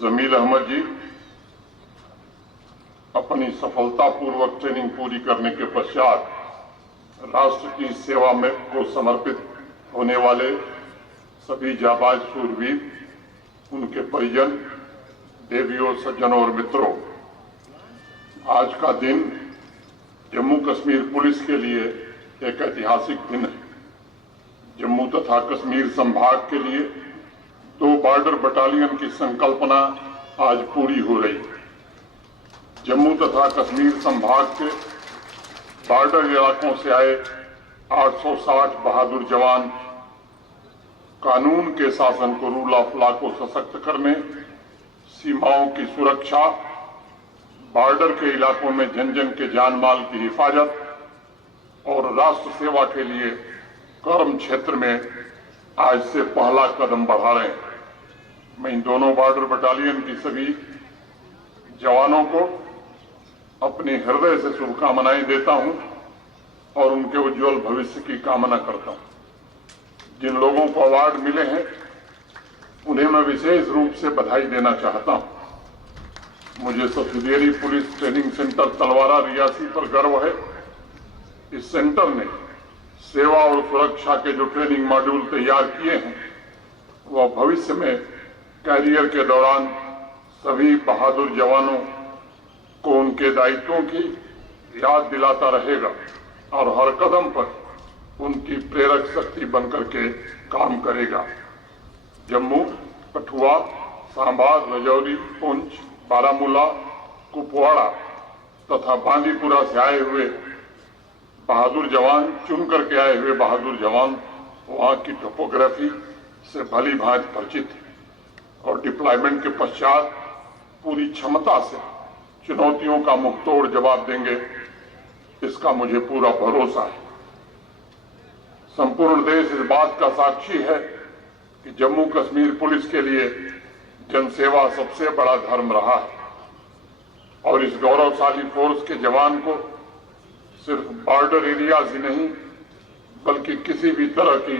जमील अहमद जी अपनी सफलतापूर्वक ट्रेनिंग पूरी करने के पश्चात राष्ट्र की सेवा में को समर्पित होने वाले सभी जाबाज शूरवीर, उनके परिजन, देवियों, सज्जनों और मित्रों, आज का दिन जम्मू कश्मीर पुलिस के लिए एक ऐतिहासिक दिन है। जम्मू तथा कश्मीर संभाग के लिए 2 बॉर्डर बटालियन की संकल्पना आज पूरी हो रही है। जम्मू तथा कश्मीर संभाग के बॉर्डर इलाकों से आए 860 बहादुर जवान कानून के शासन को, रूल ऑफ लॉ को सशक्त करने, सीमाओं की सुरक्षा, बॉर्डर के इलाकों में जन जन के जान माल की हिफाजत और राष्ट्र सेवा के लिए कर्म क्षेत्र में आज से पहला कदम बढ़ा रहे हैं। मैं इन दोनों बॉर्डर बटालियन की सभी जवानों को अपने हृदय से शुभकामनाएं देता हूं और उनके उज्जवल भविष्य की कामना करता हूं। जिन लोगों को अवार्ड मिले हैं उन्हें मैं विशेष रूप से बधाई देना चाहता हूं। मुझे सब्सिडियरी पुलिस ट्रेनिंग सेंटर तलवारा रियासी पर गर्व है। इस सेंटर ने सेवा और सुरक्षा के जो ट्रेनिंग मॉड्यूल तैयार किए हैं वह भविष्य में कैरियर के दौरान सभी बहादुर जवानों को उनके दायित्वों की याद दिलाता रहेगा और हर कदम पर उनकी प्रेरक शक्ति बनकर के काम करेगा। जम्मू, कठुआ, सांबा, राजौरी, पुंछ, बारामूला, कुपवाड़ा तथा बांदीपुरा से आए हुए बहादुर जवान, चुन करके आए हुए बहादुर जवान वहां की टोपोग्राफी से भली भांति परिचित है और डिप्लॉयमेंट के पश्चात पूरी क्षमता से चुनौतियों का मुंहतोड़ जवाब देंगे, इसका मुझे पूरा भरोसा है। संपूर्ण देश इस बात का साक्षी है कि जम्मू कश्मीर पुलिस के लिए जनसेवा सबसे बड़ा धर्म रहा है और इस गौरवशाली फोर्स के जवान को सिर्फ बॉर्डर एरियाज ही नहीं बल्कि किसी भी तरह की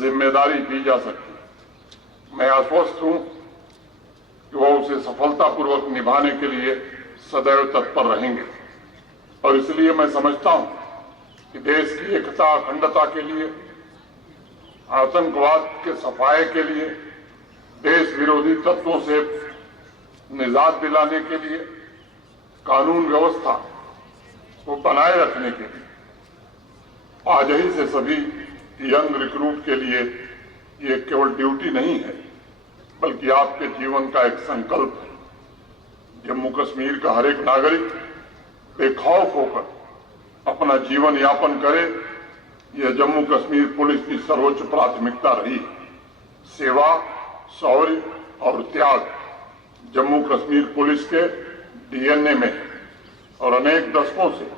जिम्मेदारी दी जा सकती। मैं आश्वस्त हूं कि वह उसे सफलतापूर्वक निभाने के लिए सदैव तत्पर रहेंगे और इसलिए मैं समझता हूं कि देश की एकता, अखंडता के लिए, आतंकवाद के सफाए के लिए, देश विरोधी तत्वों से निजात दिलाने के लिए, कानून व्यवस्था को बनाए रखने के लिए आज ही से सभी यंग रिक्रूट के लिए ये केवल ड्यूटी नहीं है बल्कि आपके जीवन का एक संकल्प है। जम्मू कश्मीर का हर एक नागरिक बेखौफ होकर अपना जीवन यापन करे, यह जम्मू कश्मीर पुलिस की सर्वोच्च प्राथमिकता रही है। सेवा, शौर्य और त्याग जम्मू कश्मीर पुलिस के डीएनए में है और अनेक दशकों से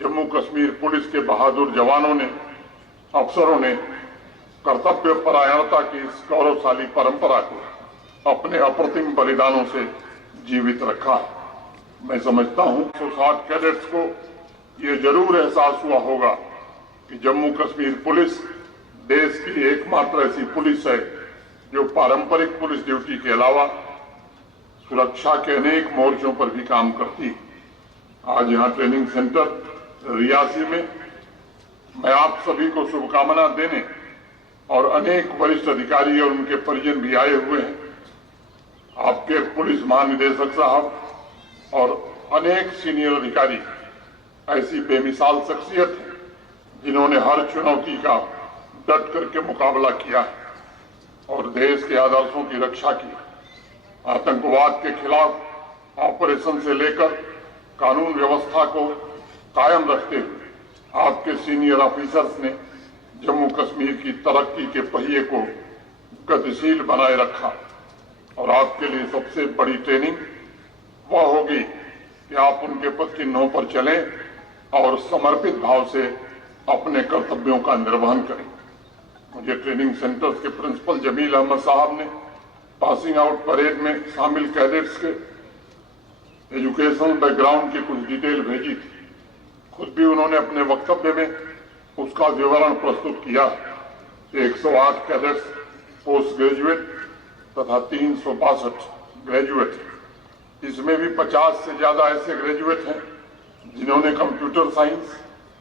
जम्मू कश्मीर पुलिस के बहादुर जवानों ने, अफसरों ने कर्तव्य परायणता की इस गौरवशाली परंपरा को अपने अप्रतिम बलिदानों से जीवित रखा है। मैं समझता हूं 160 कैडेट्स को यह जरूर एहसास हुआ होगा कि जम्मू कश्मीर पुलिस देश की एकमात्र ऐसी पुलिस है जो पारंपरिक पुलिस ड्यूटी के अलावा सुरक्षा के अनेक मोर्चों पर भी काम करती है। आज यहां ट्रेनिंग सेंटर रियासी में मैं आप सभी को शुभकामना देने और अनेक वरिष्ठ अधिकारी और उनके परिजन भी आए हुए हैं। आपके पुलिस महानिदेशक साहब और अनेक सीनियर अधिकारी ऐसी बेमिसाल शख्सियत है जिन्होंने हर चुनौती का डट करके मुकाबला किया है और देश के आदर्शों की रक्षा की। आतंकवाद के खिलाफ ऑपरेशन से लेकर कानून व्यवस्था को कायम रखते हुए आपके सीनियर ऑफिसर्स ने जम्मू कश्मीर की तरक्की के पहिए को गतिशील बनाए रखा और आपके लिए सबसे बड़ी ट्रेनिंग वह होगी कि आप उनके पद चिन्हों पर चलें और समर्पित भाव से अपने कर्तव्यों का निर्वहन करें। मुझे ट्रेनिंग सेंटर्स के प्रिंसिपल जमील अहमद साहब ने पासिंग आउट परेड में शामिल कैडेट्स के एजुकेशनल बैकग्राउंड की कुछ डिटेल भेजी थी। खुद भी उन्होंने अपने वक्तव्य में उसका विवरण प्रस्तुत किया। 108 कैडेट्स पोस्ट ग्रेजुएट तथा 362 ग्रेजुएट हैं। इसमें भी 50 से ज्यादा ऐसे ग्रेजुएट हैं जिन्होंने कंप्यूटर साइंस,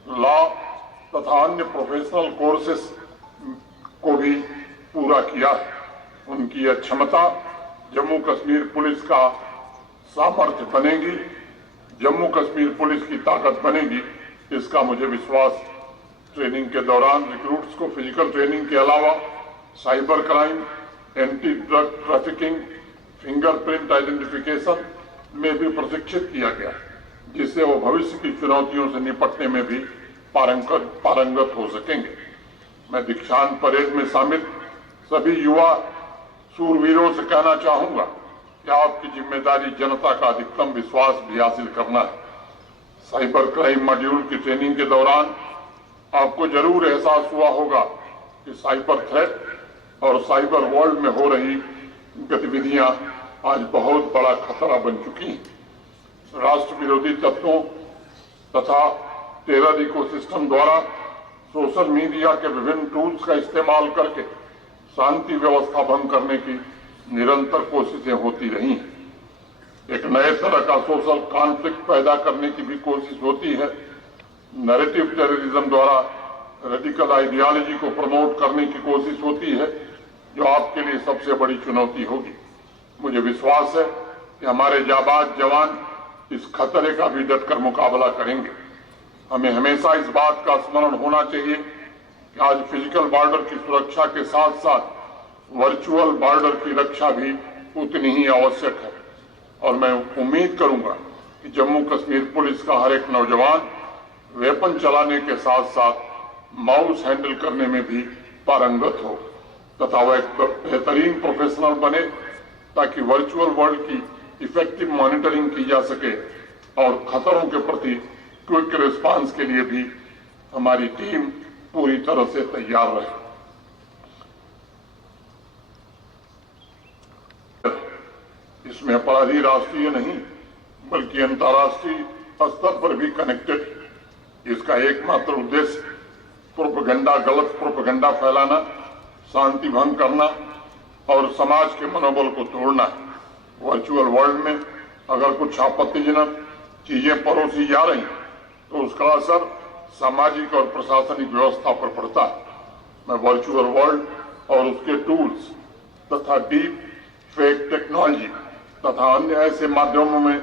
लॉ तथा अन्य प्रोफेशनल कोर्सेस को भी पूरा किया है। उनकी यह क्षमता जम्मू कश्मीर पुलिस का सामर्थ्य बनेगी, जम्मू कश्मीर पुलिस की ताकत बनेगी, इसका मुझे विश्वास। ट्रेनिंग के दौरान रिक्रूट्स को फिजिकल ट्रेनिंग के अलावा cyber crime, anti drug trafficking, fingerprint identification में भी प्रशिक्षित किया गया, जिससे वो भविष्य की चुनौतियों से निपटने में भी पारंगत हो सकेंगे। मैं दीक्षांत परेड में शामिल सभी युवा सूरवीरों से कहना चाहूंगा कि आपकी जिम्मेदारी जनता का अधिकतम विश्वास भी हासिल करना है। साइबर क्राइम मॉड्यूल की ट्रेनिंग के दौरान आपको जरूर एहसास हुआ होगा कि साइबर थ्रेट और साइबर वर्ल्ड में हो रही गतिविधियां आज बहुत बड़ा खतरा बन चुकी हैं। राष्ट्र विरोधी तत्वों तथा टेरर इकोसिस्टम द्वारा सोशल मीडिया के विभिन्न टूल्स का इस्तेमाल करके शांति व्यवस्था भंग करने की निरंतर कोशिशें होती रही हैं। एक नए तरह का सोशल कॉन्फ्लिक्ट पैदा करने की भी कोशिश होती है। नैरेटिव टेररिज्म द्वारा रेडिकल आइडियोलॉजी को प्रमोट करने की कोशिश होती है, जो आपके लिए सबसे बड़ी चुनौती होगी। मुझे विश्वास है कि हमारे जाबाज जवान इस खतरे का भी डटकर मुकाबला करेंगे। हमें हमेशा इस बात का स्मरण होना चाहिए कि आज फिजिकल बॉर्डर की सुरक्षा के साथ साथ वर्चुअल बॉर्डर की रक्षा भी उतनी ही आवश्यक है, और मैं उम्मीद करूंगा कि जम्मू कश्मीर पुलिस का हर एक नौजवान वेपन चलाने के साथ साथ माउस हैंडल करने में भी पारंगत हो तथा वह एक बेहतरीन प्रोफेशनल बने, ताकि वर्चुअल वर्ल्ड की इफेक्टिव मॉनिटरिंग की जा सके और खतरों के प्रति क्विक रिस्पांस के लिए भी हमारी टीम पूरी तरह से तैयार रहे। इसमें अपराधी राष्ट्रीय नहीं बल्कि अंतर्राष्ट्रीय स्तर पर भी कनेक्टेड। इसका एकमात्र उद्देश्य प्रोपेगेंडा, गलत प्रोपेगेंडा फैलाना, शांति भंग करना और समाज के मनोबल को तोड़ना है। वर्चुअल वर्ल्ड में अगर कुछ आपत्तिजनक चीजें परोसी जा रही तो उसका असर सामाजिक और प्रशासनिक व्यवस्था पर पड़ता है। मैं वर्चुअल वर्ल्ड और उसके टूल्स तथा डीप फेक टेक्नोलॉजी तथा अन्य ऐसे माध्यमों में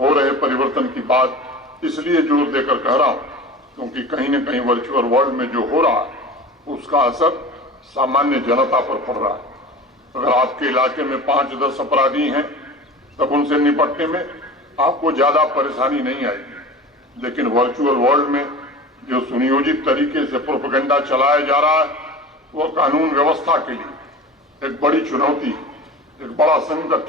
हो रहे परिवर्तन की बात इसलिए जोर देकर कह रहा हूं क्योंकि कहीं न कहीं वर्चुअल वर्ल्ड में जो हो रहा है उसका असर सामान्य जनता पर पड़ रहा है। अगर आपके इलाके में 5-10 अपराधी हैं तब उनसे निपटने में आपको ज्यादा परेशानी नहीं आएगी, लेकिन वर्चुअल वर्ल्ड में जो सुनियोजित तरीके से प्रोपेगेंडा चलाया जा रहा है वो कानून व्यवस्था के लिए एक बड़ी चुनौती, एक बड़ा संकट।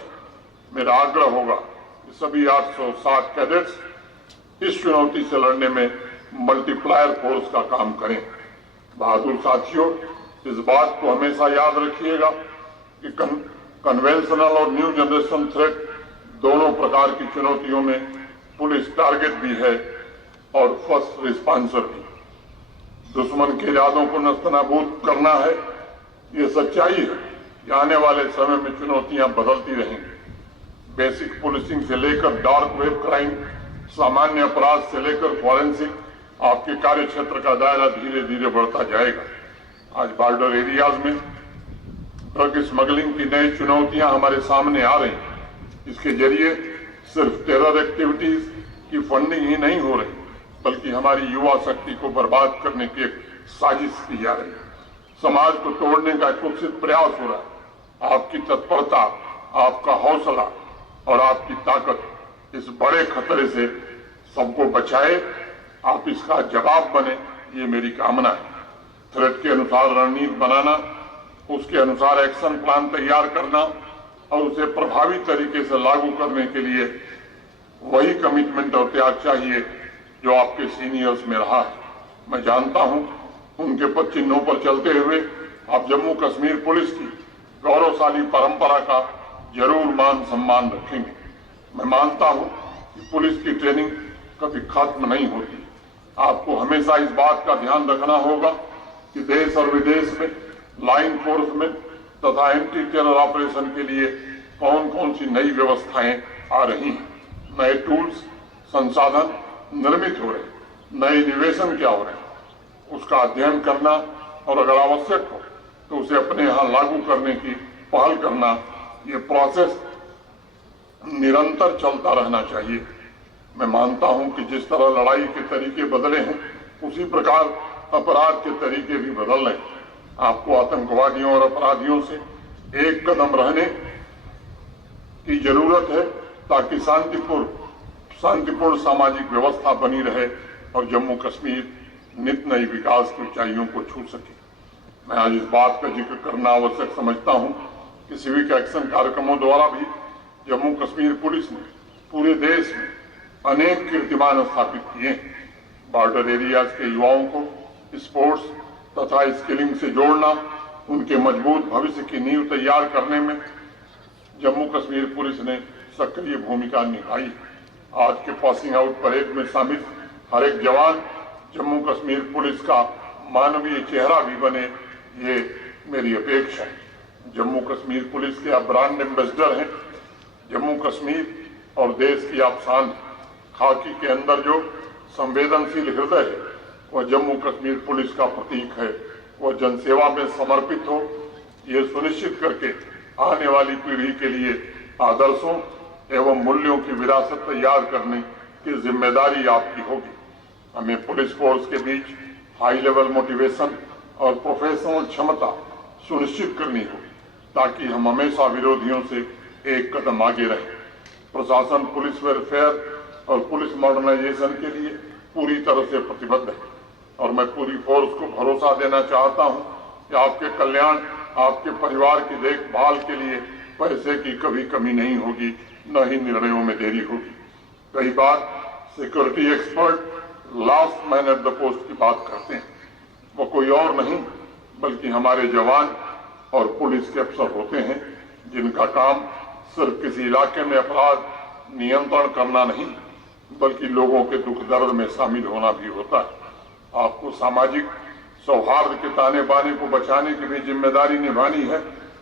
मेरा आग्रह होगा कि सभी 860 कैडेट्स इस चुनौती से लड़ने में मल्टीप्लायर फोर्स का काम करें। बहादुर साथियों, इस बात को हमेशा याद रखिएगा कि कन्वेंशनल और न्यू जनरेशन थ्रेट दोनों प्रकार की चुनौतियों में पुलिस टारगेट भी है और फर्स्ट रिस्पॉन्सर भी। दुश्मन के इरादों को नस्तनाबूद करना है, ये सच्चाई है कि आने वाले समय में चुनौतियां बदलती रहेंगी। बेसिक पुलिसिंग से लेकर डार्क वेब क्राइम, सामान्य अपराध से लेकर फॉरेंसिक, आपके कार्य क्षेत्र का दायरा धीरे धीरे बढ़ता जाएगा। आज बॉर्डर एरियाज में ड्रग स्मगलिंग की नई चुनौतियां हमारे सामने आ रही हैं। इसके जरिए सिर्फ टेरर एक्टिविटीज की फंडिंग ही नहीं हो रही बल्कि हमारी युवा शक्ति को बर्बाद करने की एक साजिश की जा रही है। समाज को तोड़ने का कुत्सित प्रयास हो रहा है। आपकी तत्परता, आपका हौसला और आपकी ताकत इस बड़े खतरे से सबको बचाए, आप इसका जवाब बने, ये मेरी कामना है। थ्रेट के अनुसार रणनीति बनाना, उसके अनुसार एक्शन प्लान तैयार करना और उसे प्रभावी तरीके से लागू करने के लिए वही कमिटमेंट और त्याग चाहिए जो आपके सीनियर्स में रहा है। मैं जानता हूं उनके पद चिन्हों पर चलते हुए आप जम्मू कश्मीर पुलिस की गौरवशाली परंपरा का जरूर मान सम्मान रखेंगे। मैं मानता हूं कि पुलिस की ट्रेनिंग कभी खत्म नहीं होती। आपको हमेशा इस बात का ध्यान रखना होगा कि देश और विदेश में ला इन्फोर्समेंट तथा एंटी टेरर ऑपरेशन के लिए कौन कौन सी नई व्यवस्थाएं आ रही हैं, नए टूल्स, संसाधन निर्मित हो रहे हैं, नए निवेशन क्या हो रहे हैं, उसका अध्ययन करना और अगर आवश्यक हो तो उसे अपने यहाँ लागू करने की पहल करना, ये प्रोसेस निरंतर चलता रहना चाहिए। मैं मानता हूं कि जिस तरह लड़ाई के तरीके बदले हैं उसी प्रकार अपराध के तरीके भी बदल रहे हैं। आपको आतंकवादियों और अपराधियों से एक कदम रहने की जरूरत है ताकि शांतिपूर्ण सामाजिक व्यवस्था बनी रहे और जम्मू कश्मीर नित नई विकास की ऊंचाइयों को छू सके। मैं आज इस बात का जिक्र करना आवश्यक समझता हूं कि सिविक एक्शन कार्यक्रमों द्वारा भी जम्मू कश्मीर पुलिस ने पूरे देश में अनेक कीर्तिमान स्थापित किए। बॉर्डर एरियाज के युवाओं को स्पोर्ट्स तथा स्किलिंग से जोड़ना, उनके मजबूत भविष्य की नींव तैयार करने में जम्मू कश्मीर पुलिस ने सक्रिय भूमिका निभाई। आज के पासिंग आउट परेड में शामिल हर एक जवान जम्मू कश्मीर पुलिस का मानवीय चेहरा भी बने, ये मेरी अपेक्षा है। जम्मू कश्मीर पुलिस के आप ब्रांड एम्बेसडर हैं। जम्मू कश्मीर और देश की आप शान हैं। खाकी के अंदर जो संवेदनशील हृदय है वह जम्मू कश्मीर पुलिस का प्रतीक है। वह जनसेवा में समर्पित हो, ये सुनिश्चित करके आने वाली पीढ़ी के लिए आदर्शों एवं मूल्यों की विरासत तैयार करने की जिम्मेदारी आपकी होगी। हमें पुलिस फोर्स के बीच हाई लेवल मोटिवेशन और प्रोफेशनल क्षमता सुनिश्चित करनी होगी ताकि हम हमेशा विरोधियों से एक कदम आगे रहें। प्रशासन पुलिस वेलफेयर और पुलिस मॉडर्नाइजेशन के लिए पूरी तरह से प्रतिबद्ध है और मैं पूरी फोर्स को भरोसा देना चाहता हूं कि आपके कल्याण, आपके परिवार की देखभाल के लिए पैसे की कभी कमी नहीं होगी, न ही निर्णयों में देरी होगी। कई बार security expert last man at the post की बात करते हैं। वो कोई और नहीं बल्कि हमारे जवान और पुलिस के अफसर होते हैं जिनका काम सिर्फ किसी इलाके में अपराध नियंत्रण करना नहीं बल्कि लोगों के दुख दर्द में शामिल होना भी होता है। आपको सामाजिक सौहार्द के ताने बाने को बचाने की भी जिम्मेदारी निभानी है,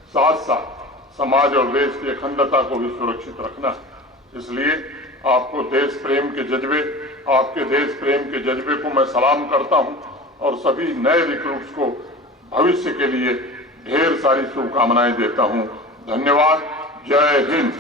साथ साथ समाज और देश की अखंडता को भी सुरक्षित रखना है। इसलिए आपको देश प्रेम के जज्बे, आपके देश प्रेम के जज्बे को मैं सलाम करता हूं और सभी नए रिक्रूट्स को भविष्य के लिए ढेर सारी शुभकामनाएं देता हूं। धन्यवाद। जय हिंद।